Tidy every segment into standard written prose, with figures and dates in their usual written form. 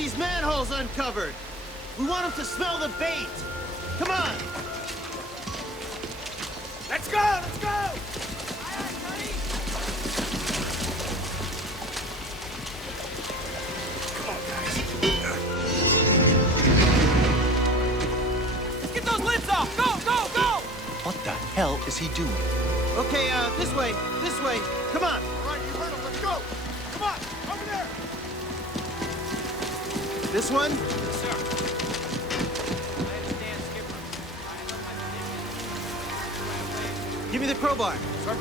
these manholes uncovered. We want them to smell the bait. Come on. Let's go! Let's go! Come on, guys. Let's get those lids off! Go, go, go! What the hell is he doing? Okay, this way. This way. Come on. All right, you heard him. Let's go! Come on! Over there! This one? Yes, sir. I understand, Skipper. I have my position. Give me the crowbar. Sir?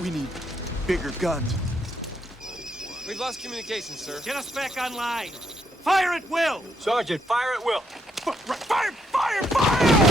We need bigger guns. We've lost communication, sir. Get us back online. Fire at will! Sergeant, fire at will. Fire! Fire! Fire!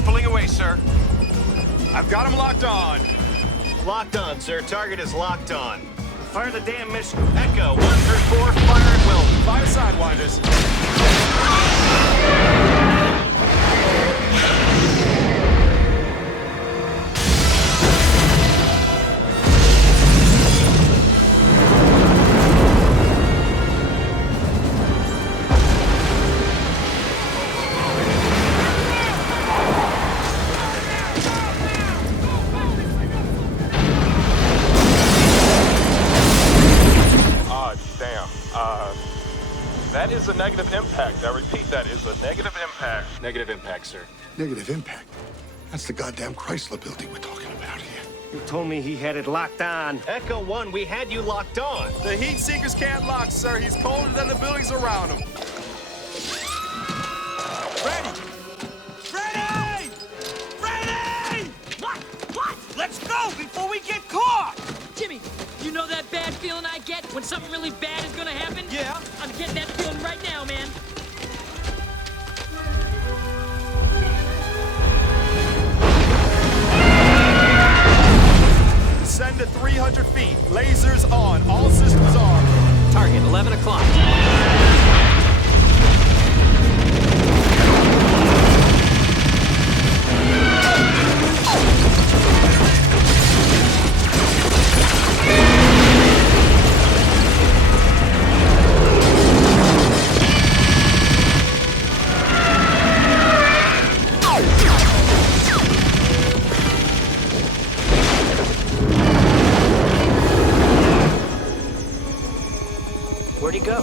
He's pulling away, sir. I've got him locked on. Locked on, sir. Target is locked on. Fire the damn missile. Echo 1 through 4, fire at will. Fire sidewinders. That is a negative impact. I repeat, that is a negative impact. Negative impact, sir. Negative impact? That's the goddamn Chrysler building we're talking about here. You told me he had it locked on. Echo 1, we had you locked on. The heat seekers can't lock, sir. He's colder than the buildings around him. Ready! Ready! Ready! What? Let's go before we get caught! Jimmy, you know that bad feeling I get when something really bad is gonna happen? Yeah. I'm getting that feeling right now, man. Descend to 300 feet. Lasers on. All systems on. Target, 11 o'clock. Where'd he go?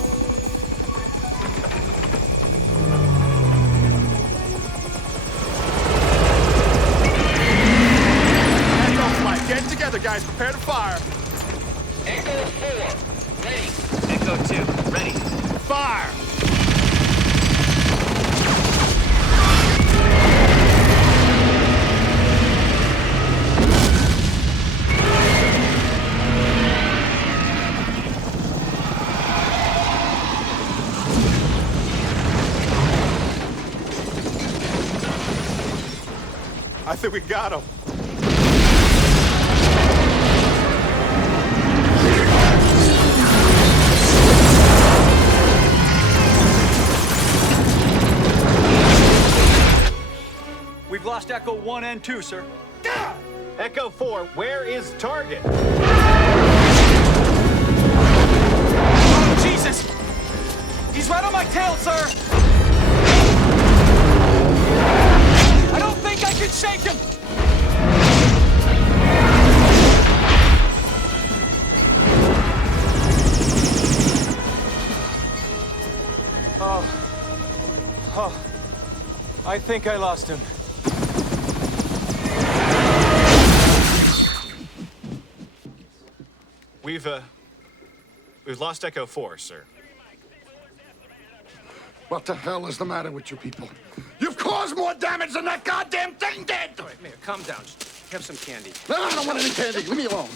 Echo flight. Get together, guys. Prepare to fire. Echo 4, ready. Echo 2, ready. Fire! I think we got him. We've lost Echo 1 and 2, sir. Echo 4, where is target? Oh, Jesus! He's right on my tail, sir! I don't think I can shake him! Oh, I think I lost him. We've lost Echo 4, sir. What the hell is the matter with you people? You've caused more damage than that goddamn thing did! All right, Mayor, calm down. Just have some candy. No, I don't want any candy. Leave me alone.